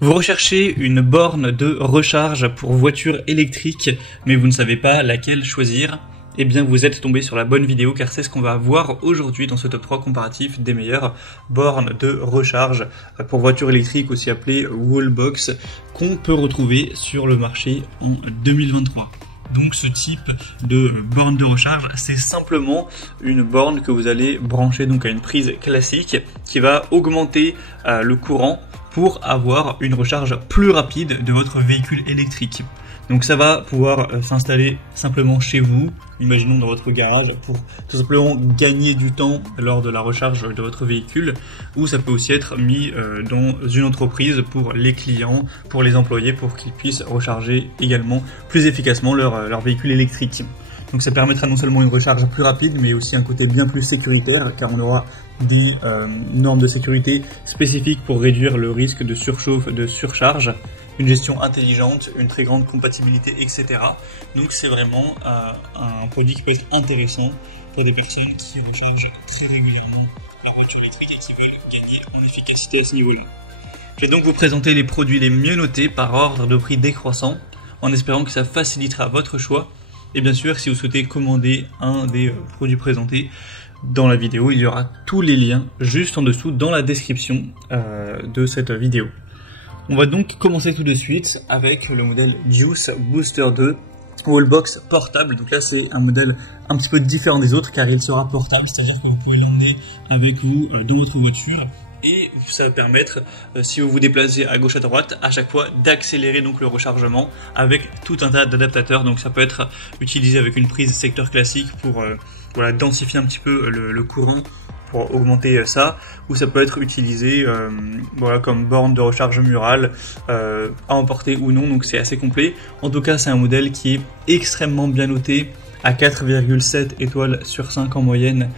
Vous recherchez une borne de recharge pour voiture électrique, mais vous ne savez pas laquelle choisir? Eh bien vous êtes tombé sur la bonne vidéo car c'est ce qu'on va voir aujourd'hui dans ce top 3 comparatif des meilleures bornes de recharge pour voiture électrique, aussi appelée Wallbox, qu'on peut retrouver sur le marché en 2023. Donc ce type de borne de recharge, c'est simplement une borne que vous allez brancher donc à une prise classique qui va augmenter le courant pour avoir une recharge plus rapide de votre véhicule électrique. Donc ça va pouvoir s'installer simplement chez vous, imaginons dans votre garage, pour tout simplement gagner du temps lors de la recharge de votre véhicule, ou ça peut aussi être mis dans une entreprise pour les clients, pour les employés, pour qu'ils puissent recharger également plus efficacement leur véhicule électrique. Donc ça permettra non seulement une recharge plus rapide, mais aussi un côté bien plus sécuritaire, car on aura des normes de sécurité spécifiques pour réduire le risque de surchauffe, de surcharge, une gestion intelligente, une très grande compatibilité, etc. Donc c'est vraiment un produit qui peut être intéressant pour des personnes qui rechargent très régulièrement leur voiture électrique et qui veulent gagner en efficacité à ce niveau-là. Je vais donc vous présenter les produits les mieux notés par ordre de prix décroissant, en espérant que ça facilitera votre choix. Et bien sûr, si vous souhaitez commander un des produits présentés dans la vidéo, il y aura tous les liens juste en dessous dans la description de cette vidéo. On va donc commencer tout de suite avec le modèle Juice Booster 2 Wallbox portable. Donc là c'est un modèle un petit peu différent des autres car il sera portable, c'est-à-dire que vous pouvez l'emmener avec vous dans votre voiture. Et ça va permettre, si vous vous déplacez à gauche à droite, à chaque fois d'accélérer donc le rechargement avec tout un tas d'adaptateurs. Donc ça peut être utilisé avec une prise secteur classique pour voilà, densifier un petit peu le courant, pour augmenter ça, ou ça peut être utilisé voilà, comme borne de recharge murale, à emporter ou non, donc c'est assez complet. En tout cas c'est un modèle qui est extrêmement bien noté, à 4,7 étoiles sur 5 en moyenne,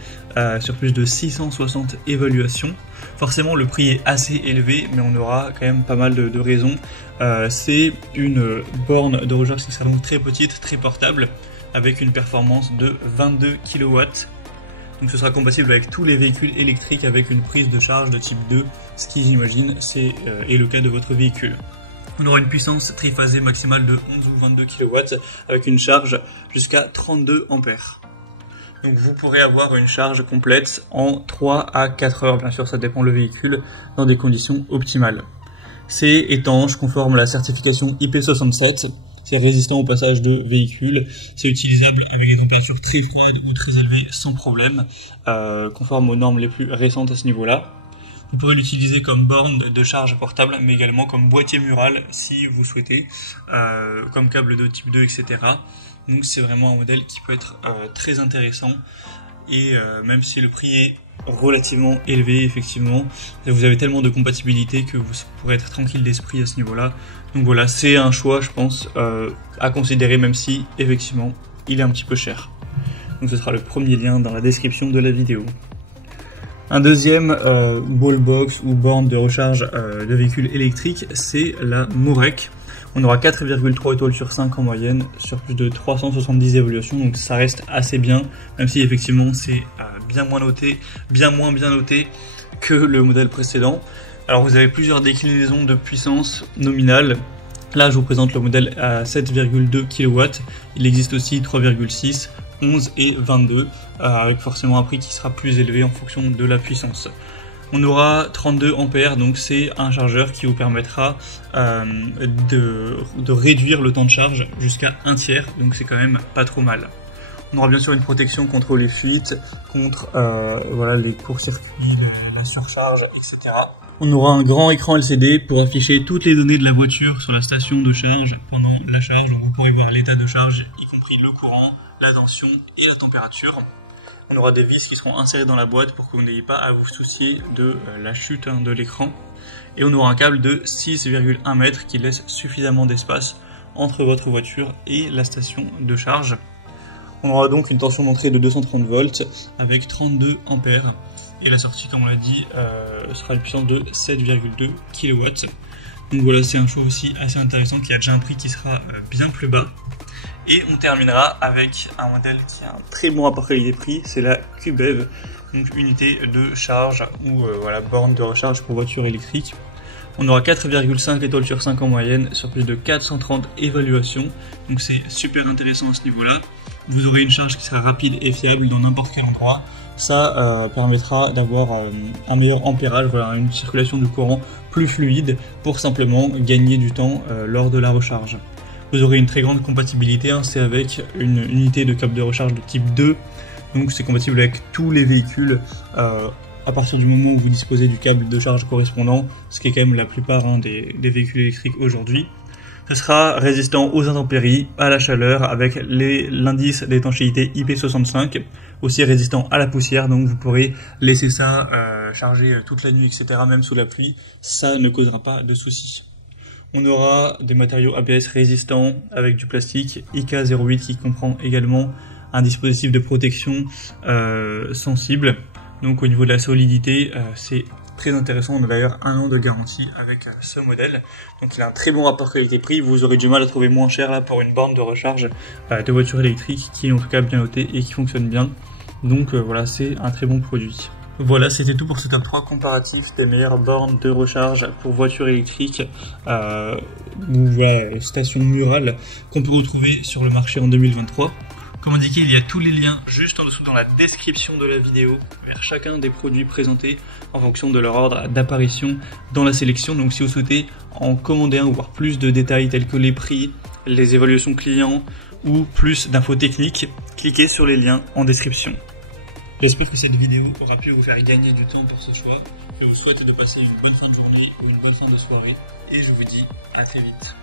sur plus de 660 évaluations. Forcément le prix est assez élevé, mais on aura quand même pas mal de raisons. C'est une borne de recharge qui sera donc très petite, très portable, avec une performance de 22 kW. Donc ce sera compatible avec tous les véhicules électriques avec une prise de charge de type 2, ce qui j'imagine est le cas de votre véhicule. On aura une puissance triphasée maximale de 11 ou 22 kW avec une charge jusqu'à 32 ampères. Donc vous pourrez avoir une charge complète en 3 à 4 heures, bien sûr ça dépend le véhicule, dans des conditions optimales. C'est étanche, conforme à la certification IP67. C'est résistant au passage de véhicules, c'est utilisable avec des températures très froides ou très élevées sans problème, conforme aux normes les plus récentes à ce niveau-là. Vous pourrez l'utiliser comme borne de charge portable, mais également comme boîtier mural si vous souhaitez, comme câble de type 2, etc. Donc c'est vraiment un modèle qui peut être très intéressant, et même si le prix est relativement élevé, effectivement, vous avez tellement de compatibilité que vous pourrez être tranquille d'esprit à ce niveau-là. Donc voilà, c'est un choix, je pense, à considérer, même si, effectivement, il est un petit peu cher. Donc ce sera le premier lien dans la description de la vidéo. Un deuxième wallbox ou borne de recharge de véhicules électriques, c'est la Morec. On aura 4,3 étoiles sur 5 en moyenne, sur plus de 370 évaluations, donc ça reste assez bien, même si effectivement c'est bien moins bien noté que le modèle précédent. Alors vous avez plusieurs déclinaisons de puissance nominale. Là je vous présente le modèle à 7,2 kW, il existe aussi 3,6, 11 et 22, avec forcément un prix qui sera plus élevé en fonction de la puissance. On aura 32 ampères, donc c'est un chargeur qui vous permettra de réduire le temps de charge jusqu'à un tiers, donc c'est quand même pas trop mal. On aura bien sûr une protection contre les fuites, contre voilà, les courts-circuits, la surcharge, etc. On aura un grand écran LCD pour afficher toutes les données de la voiture sur la station de charge pendant la charge, donc vous pourrez voir l'état de charge, y compris le courant, la tension et la température. On aura des vis qui seront insérées dans la boîte pour que vous n'ayez pas à vous soucier de la chute de l'écran. Et on aura un câble de 6,1 mètres qui laisse suffisamment d'espace entre votre voiture et la station de charge. On aura donc une tension d'entrée de 230 volts avec 32 ampères. Et la sortie, comme on l'a dit, sera une puissance de 7,2 kW. Donc voilà, c'est un choix aussi assez intéressant qui a déjà un prix qui sera bien plus bas. Et on terminera avec un modèle qui a un très bon rapport qualité-prix, c'est la QBEV, donc unité de charge ou voilà, borne de recharge pour voiture électrique. On aura 4,5 étoiles sur 5 en moyenne sur plus de 430 évaluations. Donc c'est super intéressant à ce niveau-là. Vous aurez une charge qui sera rapide et fiable dans n'importe quel endroit. Ça permettra d'avoir un meilleur ampérage, voilà, une circulation du courant plus fluide pour simplement gagner du temps lors de la recharge. Vous aurez une très grande compatibilité, hein, c'est avec une unité de câble de recharge de type 2, donc c'est compatible avec tous les véhicules à partir du moment où vous disposez du câble de charge correspondant, ce qui est quand même la plupart des véhicules électriques aujourd'hui. Ce sera résistant aux intempéries, à la chaleur, avec l'indice d'étanchéité IP65, aussi résistant à la poussière, donc vous pourrez laisser ça charger toute la nuit, etc., même sous la pluie, ça ne causera pas de soucis. On aura des matériaux ABS résistants avec du plastique IK08 qui comprend également un dispositif de protection sensible, donc au niveau de la solidité, c'est très intéressant. On a d'ailleurs 1 an de garantie avec ce modèle, donc il a un très bon rapport qualité-prix. Vous aurez du mal à trouver moins cher là pour une borne de recharge de voiture électrique qui est en tout cas bien notée et qui fonctionne bien, donc voilà, c'est un très bon produit. Voilà, c'était tout pour ce top 3 comparatif des meilleures bornes de recharge pour voitures électriques ou voilà, stations murales qu'on peut retrouver sur le marché en 2023. Comme indiqué, il y a tous les liens juste en dessous dans la description de la vidéo vers chacun des produits présentés en fonction de leur ordre d'apparition dans la sélection. Donc si vous souhaitez en commander un ou voir plus de détails tels que les prix, les évaluations clients ou plus d'infos techniques, cliquez sur les liens en description. J'espère que cette vidéo aura pu vous faire gagner du temps pour ce choix. Je vous souhaite de passer une bonne fin de journée ou une bonne fin de soirée et je vous dis à très vite.